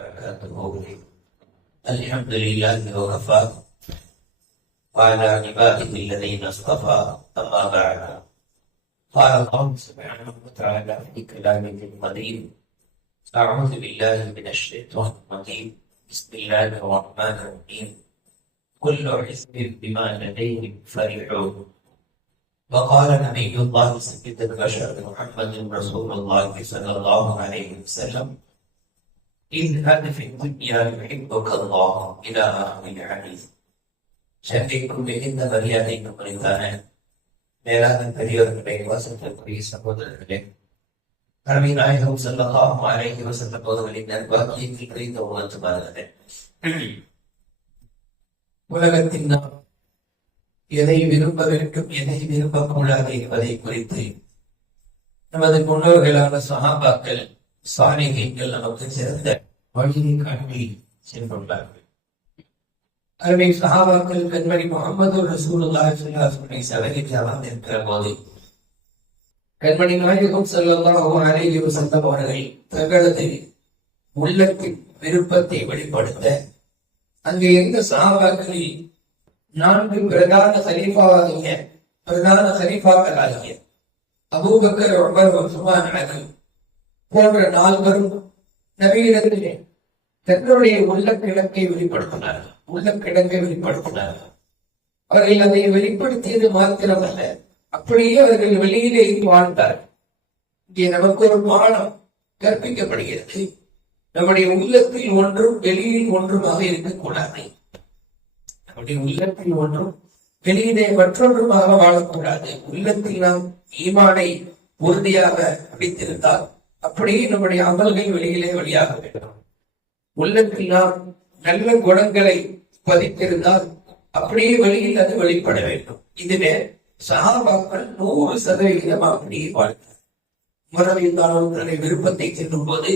وبركاته. الحمد لله وكفى. وعلى عباده الذين اصطفى. أما بعد. قال الله سبحانه وتعالى في كلامه المدين أعوذ بالله من الشيطان الرجيم. بسم الله الرحمن الرحيم. كل حزب بما لديهم فرحون. وقال نبي الله سيد البشر محمد رسول الله صلى الله عليه وسلم اذهب في الدنيا يحبك الله إلى آخر الحديث சண்டைக்கும் மிகுந்த மரியாதைக்கும் குறித்தான மேலான பெரியவர்களை வாசத்திற்குரிய சகோதரர்களே கல்வி நாயகம் செல்லலாம் அழகி வசந்த போதவர்களின் நல்வாக்கியத்தில் குறித்த உணர்த்துமாறுகிறேன் உலகத்தின் நாம் எதை விரும்ப வேண்டும் எதை விரும்பக்கூடாது என்பதை குறித்து நமது முன்னோர்களான சகாபாக்கள் சாணிகள் நமக்கு சிறந்த வழியை காட்டி சென்றுள்ளார்கள். அருமை சஹாபாக்கள் கண்மணி முகமது ரசூலுல்லாஹி ஸல்லல்லாஹு அலைஹி வஸல்லம் இருக்கிற போது கண்மணி நாயகம் ஸல்லல்லாஹு அலைஹி வஸல்லம் அவர்கள் தங்களது உள்ளத்தின் விருப்பத்தை வெளிப்படுத்த அங்கு எந்த சஹாபாக்களில் நான்கு பிரதான சலீஃபாவாகிய பிரதான ஹலீஃபாக்களாகிய அபூபக்கர் ஒருவர் சுமான் அலி போன்ற நால்வரும் நவீனத்திலே தங்களுடைய உள்ள கிழக்கை வெளிப்படுத்தினார்கள். உள்ள கிழங்கை வெளிப்படுத்தினார்கள். அவர்கள் அதை வெளிப்படுத்தியது மாத்திரமல்ல. அப்படியே அவர்கள் வெளியிலே வாழ்ந்தார்கள். இங்கே நமக்கு ஒரு பாடம் கற்பிக்கப்படுகிறது. நம்முடைய உள்ளத்தில் ஒன்றும் வெளியில் ஒன்றுமாக இருக்கக்கூடாது. நம்முடைய உள்ளத்தில் ஒன்றும் வெளியிலே மற்றொன்றுமாக வாழக்கூடாது. உள்ளத்தில் நாம் ஈமானை உறுதியாக பிடித்திருந்தால் அப்படியே நம்முடைய அமல்கள் வெளியிலே வெளியாக வேண்டும் உள்ளத்தில் நாம் நல்ல குணங்களை பதித்திருந்தால் அப்படியே வெளியில் அது வெளிப்பட வேண்டும். இதுவே சகாபாக்கள் நூறு சதவிகிதம் அப்படியே வாழ்ந்தார். மரபிந்தாலும் விருப்பத்தை செல்லும் போது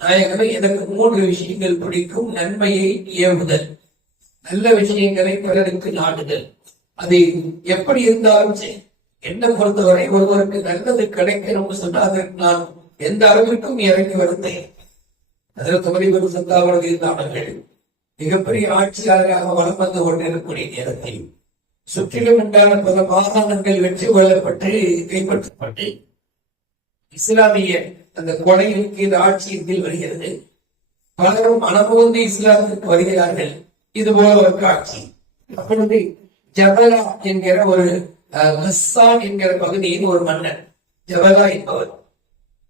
நாயகமே எனக்கு மூன்று விஷயங்கள் பிடிக்கும். நன்மையை ஏவுதல். நல்ல விஷயங்களை பிறருக்கு நாடுதல். அது எப்படி இருந்தாலும் சரி. என்ன பொறுத்தவரை ஒருவருக்கு நல்லது கிடைக்கணும்னு சொன்னால் அதற்கு நான் எந்த அளவிற்கும் இறங்கி வருந்தேன் அதில் தொழில் சந்தாவர்கள் இருந்தார்கள். மிகப்பெரிய ஆட்சியாளராக வளம் வந்து கொண்டிருக்கக்கூடிய நேரத்தில் சுற்றிலும் உண்டான பல மாகாணங்கள் வெற்றி கொள்ளப்பட்டு கைப்பற்றப்பட்டு இஸ்லாமிய அந்த கொலையின் கீழ் ஆட்சியின் கீழ் வருகிறது. பலரும் மனமோந்து இஸ்லாமுக்கு வருகிறார்கள். இது போல ஒரு காட்சி. அப்பொழுது ஜபலா என்கிற ஒரு அஹ், ஹஸ்ஸான் என்கிற பகுதியின் ஒரு மன்னர் ஜபலா என்பவர்.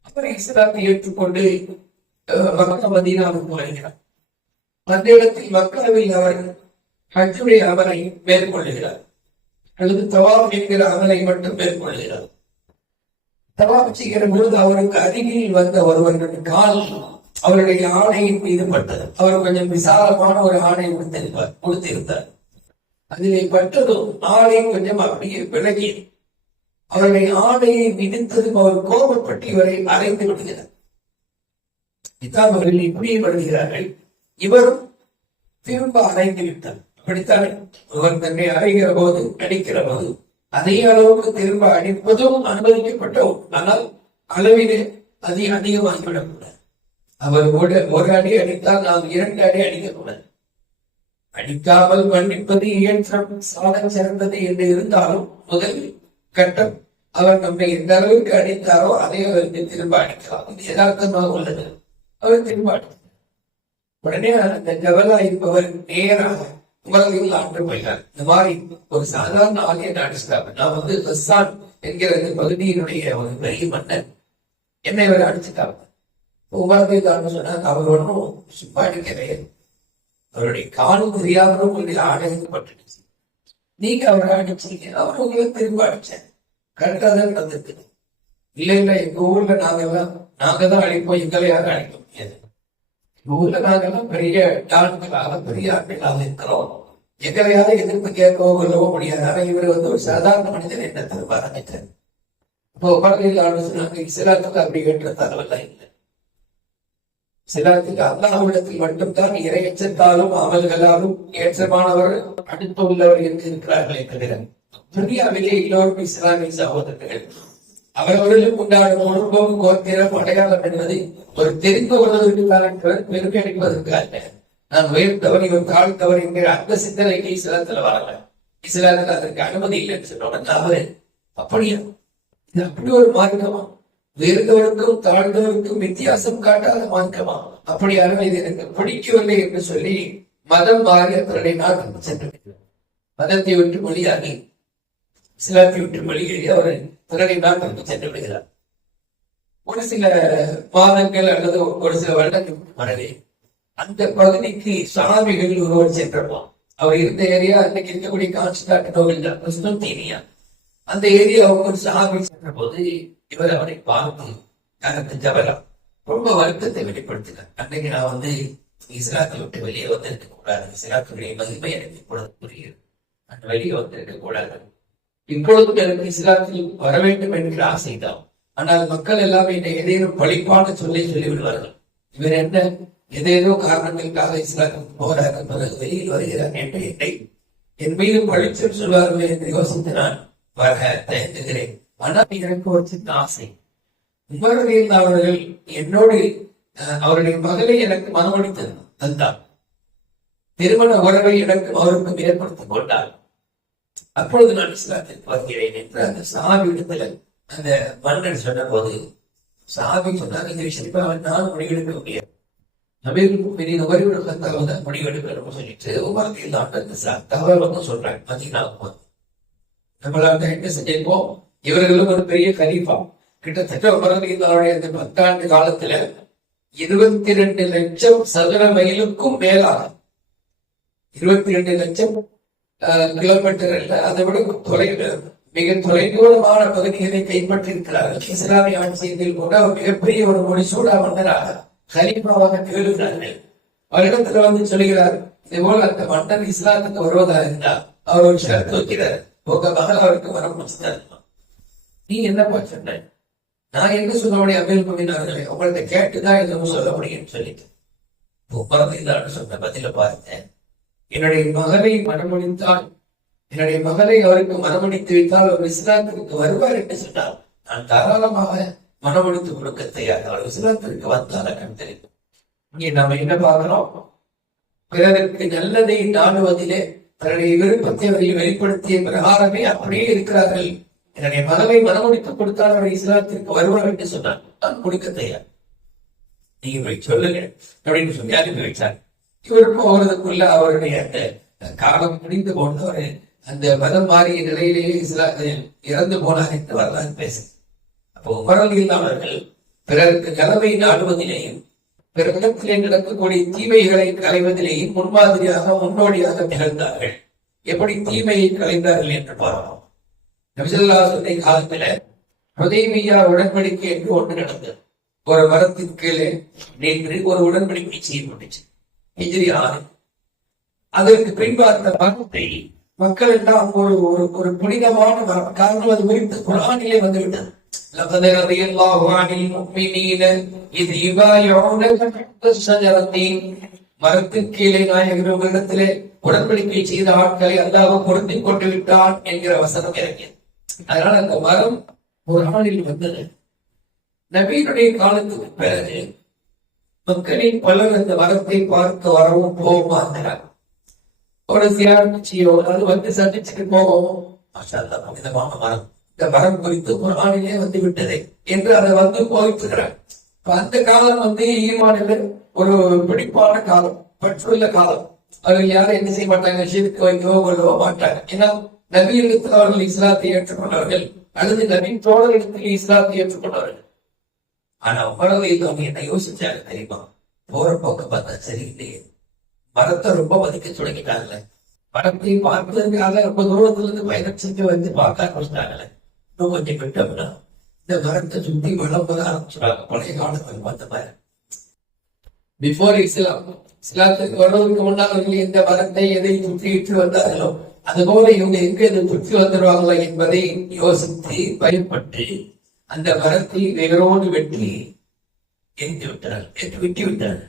அப்புறம் இஸ்லாத்தை ஏற்றுக்கொண்டு அஹ், மக்கா மதீனாவுக்கு வருகிறார் அந்த இடத்தில் மக்களவில் அவர் ஹஜ்ஜுடைய அவனை மேற்கொள்ளுகிறார். அல்லது தவாப் என்கிற அவனை மட்டும் மேற்கொள்கிறார் தவாப் செய்கிற பொழுது அவருக்கு அருகில் வந்த ஒருவருடைய கால் அவருடைய ஆணையின் மீது பட்டது. அவர் கொஞ்சம் விசாலமான ஒரு ஆணை கொடுத்திருப்பார் கொடுத்திருந்தார். அதிலே பட்டதும் ஆணை கொஞ்சம் அப்படியே விலகியது அவருடைய ஆடையை மிதித்தது அவர் கோபப்பட்டு இவரை அறைந்து விடுகிறார். இதான் அவர்கள் இப்படியே வருகிறார்கள் இவரும் திரும்ப அறைந்து விட்டார். அப்படித்தான்? அவர் தன்னை அறைகிற போது அடிக்கிற போது அதே அளவுக்கு திரும்ப அடிப்பதும் அனுமதிக்கப்பட்டோம். ஆனால் அளவிலே அதிக அதிகமாகிவிடக்கூடாது அவர் ஒரு ஒரு அடி அடித்தால் நாம் இரண்டு அடி அடிக்கக்கூடாது. அடிக்காமல் மன்னிப்பது இயற்றம் சாதம் சிறந்தது என்று இருந்தாலும் முதல் கட்டம் அவர் நம்மை எந்த அளவுக்கு அடித்தாரோ அதே அவருக்கு திரும்ப அடிக்கலாம் இது யதார்த்தமாக உள்ளது. அவர் திரும்ப அடித்தார். உடனே அந்த ஜவலா இருப்பவர் நேராக உலகில் ஆண்டு போயினார் இந்த மாதிரி ஒரு சாதாரண ஆலய நாடிஸ்டார் நான் வந்து ஹஸ்ஸான் என்கிற பகுதியினுடைய ஒரு பெரிய மன்னன் என்னை இவர் அடிச்சுட்டாங்க உமரதை தான் சொன்னாங்க அவர் ஒன்றும் சும்மா கிடையாது அவருடைய காலம் தெரியாமலும் உங்களுடைய ஆணையப்பட்டுடுச்சு நீங்க அவரை அடிச்சீங்க அவர் உங்களுக்கு திரும்ப அடிச்சார். கரெக்டா தான் நடந்திருக்கு. இல்லை எங்க ஊர்ல நாங்கெல்லாம் நாங்க தான் அழிப்போம் எங்களை யாரும் அழிக்க முடியாது. ஊர்ல நாங்கெல்லாம் பெரிய டான்களாக பெரிய ஆட்களாக இருக்கிறோம். எங்களையாவது எதிர்ப்பு கேட்கவோ கொள்ளவோ முடியாது. ஆனா இவர் வந்து ஒரு சாதாரண மனிதன் என்ன திரும்ப ஆரம்பித்தார் இப்போ பள்ளியில் ஆலோசனாங்க இஸ்லாத்துக்கு அப்படி ஏற்ற தகவலாம் இல்லை. சிலாத்துக்கு அல்லாஹ்விடத்தில் மட்டும்தான் இறையச்சத்தாலும் அமல்களாலும் ஏற்றமானவர் அடுத்துள்ளவர் என்று இருக்கிறார்களே தவிர துனியாவிலே எல்லோரும் இஸ்லாமிய சகோதரர்கள் அவர்களுக்கு உண்டான குடும்பம் கோத்திரம் அடையாளம் என்பதை ஒரு தெரிந்து கொள்வதற்கான பெருமை அளிப்பதற்காக நான் உயர்த்தவர் இவர் தாழ்த்தவர் என்கிற அந்த சிந்தனைக்கு இஸ்லாத்துல வரல இஸ்லாத்துல அதற்கு அனுமதி இல்லைன்னு சொன்னோம் அவரு அப்படியா இது அப்படி ஒரு மார்க்கமா உயர்ந்தவருக்கும் தாழ்ந்தவருக்கும் வித்தியாசம் காட்டாத மார்க்கமா அப்படியான இது எனக்கு பிடிக்கவில்லை என்று சொல்லி மதம் மாறி தன்னுடைய நாட்டுக்கு சென்று மதத்தை விட்டு மொழியாகி இஸ்லாத்தை விட்டு மொழியேறி அவர் தன்னுடைய நாட்டிற்கு சென்று விடுகிறார். ஒரு சில மாதங்கள் அல்லது ஒரு சில வருடங்கள் மனதே அந்த பகுதிக்கு சாமிகள் ஒருவர் சென்றப்போம். அவர் இருந்த ஏரியா அன்னைக்கு இருக்கக்கூடிய கான்ஸ்டாண்டினோவில் தான் கிறிஸ்தீனியா அந்த ஏரியாவுக்கு ஒரு சாமி சென்ற போது இவர் அவரை பார்க்கும் ஜபலம். ரொம்ப வருத்தத்தை வெளிப்படுத்தினார். அன்னைக்கு நான் வந்து இஸ்லாத்தை விட்டு வெளியே வந்திருக்க கூடாது. இஸ்லாத்துடைய மகிமை எனக்கு இப்பொழுது புரியுது அந்த வெளியே வந்திருக்க கூடாது. இப்பொழுதும் எனக்கு இஸ்லாத்தில் வர வேண்டும் என்கிற ஆசைதான் ஆனால் மக்கள் எல்லாமே என்னை ஏதேனும் பழிப்பான சொல்லி சொல்லி விடுவார்கள் இவர் என்ன? ஏதேதோ காரணங்களுக்காக இஸ்லாத்துக்கு போகிறார் என்பதற்கு வெளியில் வருகிறார் என்ற என்னை என் மீது பழிச்சல் சொல்வார்கள் என்று யோசித்து நான் வர தயங்குகிறேன். ஆனால் எனக்கு ஒரு சின்ன ஆசை. உமரவியல் அவர்கள் என்னோடு அஹ், அவருடைய மகளை எனக்கு மனமளித்தது தந்தார் திருமண உறவை எனக்கு அவருக்கும் ஏற்படுத்திக் கொண்டார். அப்பொழுது நான் இஸ்லாத்திற்கு வருகிறேன் என்று அந்த சாமி இடத்துல அந்த மன்னன் சொன்ன போது சாமி சொன்னார் இந்த விஷயத்தை அவன் நான் முடிவெடுக்க முடியாது. நபீர்கள் பெரிய நுகர்வுகளுக்காக முடிவெடுக்கணும்னு சொல்லிட்டு உமரத்தில் தான் அந்த ச- தகவல் வந்து சொல்றாங்க வந்து நம்மளால என்ன செஞ்சிருக்கோம்? இவர்களும் ஒரு பெரிய கலீஃபா. கிட்டத்தட்ட உமரத்தில் அந்த பத்தாண்டு காலத்துல இருபத்தி ரெண்டு லட்சம் சதுர மைலுக்கும் மேலாக இருபத்தி ரெண்டு லட்சம் கிலோமீட்டர் அதை விட தொலைவு மிக தொலைதூரமான பகுதிகளை கைப்பற்றி இருக்கிறார்கள் இஸ்லாமிய ஆட்சியத்தில் கூட ஒரு மிகப்பெரிய ஒரு முடிசூடா மன்னராக ஹலீஃபாவாக திகழ்கிறார்கள். அவரிடத்துல வந்து சொல்கிறார் இதே போல அந்த மன்னர் இஸ்லாத்துக்கு வருவதா இருந்தா அவர் ஒரு ஷரத்து வைக்கிறார். உங்க மகள் அவருக்கு வர முடிச்சுதான் நீ என்னப்பா சொன்ன? நான் என்ன சொல்ல முடியும் அமீர் அவர்களே? உங்கள்ட்ட கேட்டுதான் எதுவும் சொல்ல முடியும்னு சொல்லிட்டு. உபரதிதான் சொன்ன பதில பாருங்க. என்னுடைய மகளை மனமணித்தால் என்னுடைய மகளை அவருக்கு மனமணித்து வைத்தால் அவர் இஸ்லாத்திற்கு வருவார் என்று சொன்னார் நான் தாராளமாக மனமணித்து கொடுக்க தயார். அவர் இஸ்லாத்திற்கு வந்தால் எனக்கு தெரியும். இங்கே நாம என்ன பார்க்கிறோம்? பிறருக்கு நல்லதை நாடுவதிலே தன்னுடைய விருப்பத்தை அவர்கள் வெளிப்படுத்திய பிரகாரமே அப்படியே இருக்கிறார்கள். என்னுடைய மகளை மனமளித்து கொடுத்தால் அவர் இஸ்லாத்திற்கு வருவார் என்று சொன்னார் நான் கொடுக்க தயார். நீங்க சொல்லுங்க அப்படின்னு சொல்லி அனுப்பி வைத்தார். இவர் போகிறதுக்குள்ள அவருடைய காலம் முடிந்து போனவர் அந்த மதம் மாறிய நிலையிலேயே இறந்து போனார் என்று வரலாறு பேசு அப்போ உமரல் இல்லாதவர்கள் பிறருக்கு கலவை நாடுவதிலேயும் பிறரிடத்திலே நடக்கக்கூடிய தீமைகளை களைவதிலேயும் முன்மாதிரியாக முன்னோடியாக திகழ்ந்தார்கள். எப்படி தீமையை களைந்தார்கள் என்று பார்ப்போம். நபிசல்லா சொன்ன காலத்துல ஹுதைபியா உடன்படிக்கை என்று ஒன்று நடந்தது. ஒரு மரத்தின் கீழே நின்று ஒரு உடன்படிக்கை செய்யப்பட்டுச்சு ஹிஜ்ரி ஆறு அதற்கு பின்பு அந்த மரத்தை மக்கள் எல்லாம் ஒரு ஒரு ஒரு புனிதமான மரம் காரணம் அது குறித்து குரானிலே வந்துவிட்டது لقد رضي الله عن المؤمنين إذ يبايعونك تحت الشجرة மரத்தின் கீழே நாயகர் இடத்திலே உடன்படிக்கை செய்த ஆட்களை அல்லாஹ் பொருந்திக் கொண்டு விட்டான் என்கிற வசனம் இறங்கியது அதனால அந்த மரம் ஒரு ஆணில் வந்தது நபீனுடைய காலத்துக்கு பிறகு மக்களின் பலர் அந்த மரத்தை பார்த்து வரவும் போகவும் ஒரு சியாட்சியோ அது வந்து சந்திச்சுட்டு போவோம் மாஷா மரம். இந்த மரம் குறித்து குரானிலே வந்து விட்டது என்று அதை வந்து போதித்துகிறார் அந்த காலம் வந்து ஈமானில் ஒரு பிடிப்பான காலம் பற்றுள்ள காலம். அவர்கள் யாரும் என்ன செய்ய மாட்டாங்க? ஷீருக்கு வைக்கவோ கொள்ளவோ மாட்டாங்க. ஏன்னா நபியிடத்தில் அவர்கள் இஸ்லாத்தை ஏற்றுக்கொண்டவர்கள் அல்லது நபின் தோழரிடத்தில் இஸ்லாத்தை ஏற்றுக்கொண்டவர்கள். ஆனா அவ்வளவு இது அவங்க என்ன யோசிச்சாங்க தெரியுமா? போற போக்க பார்த்தா சரியில்லையே மரத்தை ரொம்ப மதிக்க தொடங்கிட்டாங்களே மரத்தை பார்ப்பதற்காக ரொம்ப தூரத்துல இருந்து பயணம் செஞ்சு வந்து பார்க்க ஆரம்பிச்சிட்டாங்களே இன்னும் கொஞ்சம் விட்டோம்னா இந்த மரத்தை சுத்தி விளம்பர ஆரம்பிச்சிடாங்க பழைய காலத்துல பார்த்த மாதிரி. பிஃபோர் இஸ்லாம் இஸ்லாத்துக்கு வருவதற்கு முன்னால் இந்த மரத்தை எதை சுற்றிட்டு வந்தார்களோ அதுபோல இவங்க எங்க இதை சுற்றி வந்துடுவாங்களோ என்பதை யோசித்து பயன்பட்டு அந்த மரத்தை வேரோடு வெட்டி எரிந்து விட்டார் என்று விட்டு விட்டார்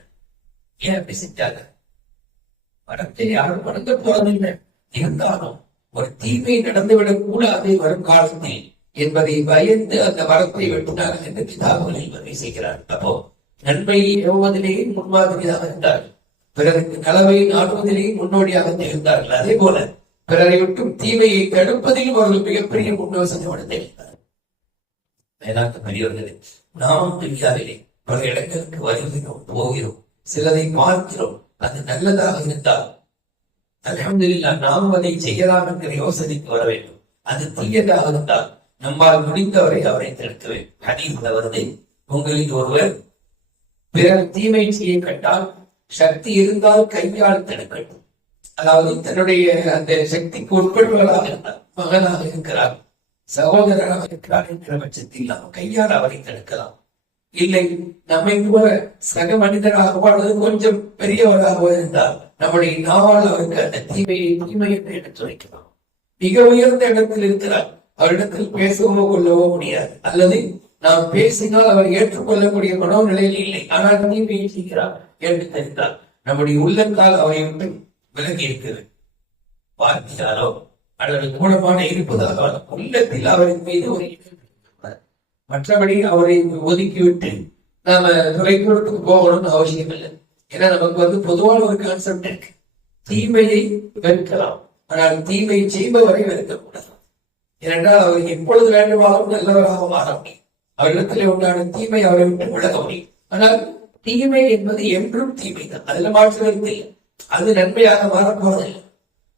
ஏன் அப்படி செஞ்சாங்க மரத்தை யாரும் வணங்க போவதில்லை. இருந்தாலும் ஒரு தீமை நடந்துவிடக் கூடாது வரும் காலத்தில் என்பதை பயந்து அந்த மரத்தை வெட்டினார் என்று கிதாபுகளில் பதிவு செய்கிறார் அப்போ நன்மையை ஏவுவதிலேயே முன்மாதிரியாக இருந்தார் பிறருக்கு கலவை நாடுவதிலேயே முன்னோடியாக திகழ்ந்தார்கள். அதே போல பிறரை விட்டும் தீமையை தடுப்பதில் அவர்கள் மிகப்பெரிய முன்னோசனை திகழ்ந்தார் வேதாந்த பெரியவர்களே நாமும் துரியாவிலே பல இடங்களுக்கு வருகிறோம் போகிறோம். சிலதை பார்க்கிறோம். அது நல்லதாக இருந்தால் அலமதுல்லா நாம் அதை செய்யலாம் என்கிற யோசனைக்கு வர வேண்டும். அது தீயதாக இருந்தால் நம்மால் முடிந்தவரை அவரை தடுக்க வேண்டும். ஹதீஸ்ல வருது உங்களில் ஒருவர் பிறர் தீமை செய்ய கண்டால் சக்தி இருந்தால் கையால் தடுக்கட்டும். அதாவது தன்னுடைய அந்த சக்திக்கு உட்படுவதாக இருந்தார் மகனாக இருக்கிறார். சகோதரராக இருக்கிறார் என்கிற பட்சத்தில் நாம் கையால் அவரை தடுக்கலாம். இல்லை நம்மை போல சக மனிதராகவோ அல்லது கொஞ்சம் பெரியவராகவோ இருந்தால் நம்முடைய நாவால் அவருக்கு அந்த தீமையை தீமையை எடுத்து வைக்கலாம் மிக உயர்ந்த இடத்தில் இருக்கிறார். அவரிடத்தில் பேசவோ கொள்ளவோ முடியாது. அல்லது நாம் பேசினால் அவர் ஏற்றுக்கொள்ளக்கூடிய மனோநிலையில் இல்லை. ஆனால் தீமையை செய்கிறார் என்று தெரிந்தால் நம்முடைய உள்ளத்தால் அவரை விட்டு விலகி இருக்கிறது. பார்க்கிறாரோ? அல்லது மூலமான இருப்பதாலோ உள்ளத்தில் அவரின் மீது ஒரு மற்றபடி அவரை ஒதுக்கிவிட்டு நாம துறைக்கூடத்துக்கு போகணும்னு அவசியம் இல்லை ஏன்னா நமக்கு வந்து பொதுவான ஒரு கான்செப்ட் இருக்கு. தீமையை வெறுக்கலாம். ஆனால் தீமை செய்பவரை வெறுக்கக்கூடாது. ஏனென்றால் அவர் எப்பொழுது வேண்டுமானாலும் நல்லவராக மாற முடியும். அவரிடத்தில் உண்டான தீமை அவரை விட்டு விலக முடியும். ஆனால் தீமை என்பது என்றும் தீமை தான் அதுல மாற்றம் இல்லை. அது நன்மையாக மாறப்போவதில்லை.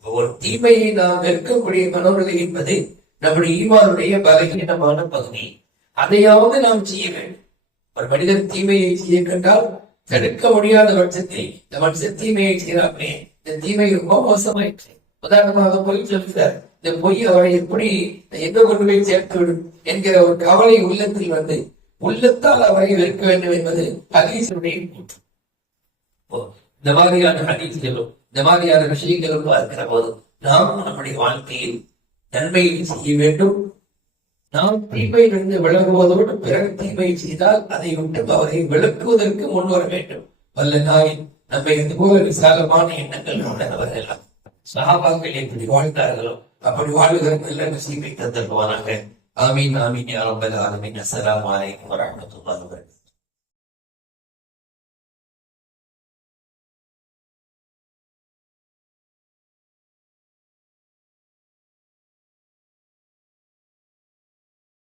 ஒரு தீமையை நாம் வெறுக்கக்கூடிய மனோநிலை என்பது நம்முடைய ஈமானுடைய பலகீனமான பகுதி. அதையாவது நாம் செய்ய வேண்டும். ஒரு மனிதன் தீமையை செய்ய கண்டால் தடுக்க முடியாத பட்சத்தில் இந்த மனுஷன் தீமையை செய்யறாமே இந்த தீமை ரொம்ப மோசமாயிற்று. உதாரணமாக பொய் சொல்கிறார். இந்த பொய் அவரை எப்படி எந்த கொண்டு போய் சேர்த்து என்கிற ஒரு கவலை உள்ளத்தில் வந்து உள்ளத்தால் அவரை வெறுக்க வேண்டும் என்பது ஹதீஸுடைய கூற்று. ஓ, இந்த மாதிரியான ஹதீஸ்களும் இந்த மாதிரியான விஷயங்களும் இருக்கிற போது நாம் நம்முடைய வாழ்க்கையில் நன்மையை செய்ய வேண்டும். நாம் தீமையிலிருந்து விலகுவதோடு பிறர் தீமை செய்தால் அதை விட்டு அவரை விளக்குவதற்கு முன்வர வேண்டும். வல்ல நாயின் நம்மை இது போல விசாலமான எண்ணங்கள் உடையவர்கள் சகாபாக்கள் எப்படி வாழ்ந்தார்களோ அப்படி வாழ்வதற்கு எல்லாம் நசீபை தந்தருவானாக ஆமீன் ஆமீன் யா ரப்பல் அஸ்லாம் அஸ்ஸலாமு அலைக்கும்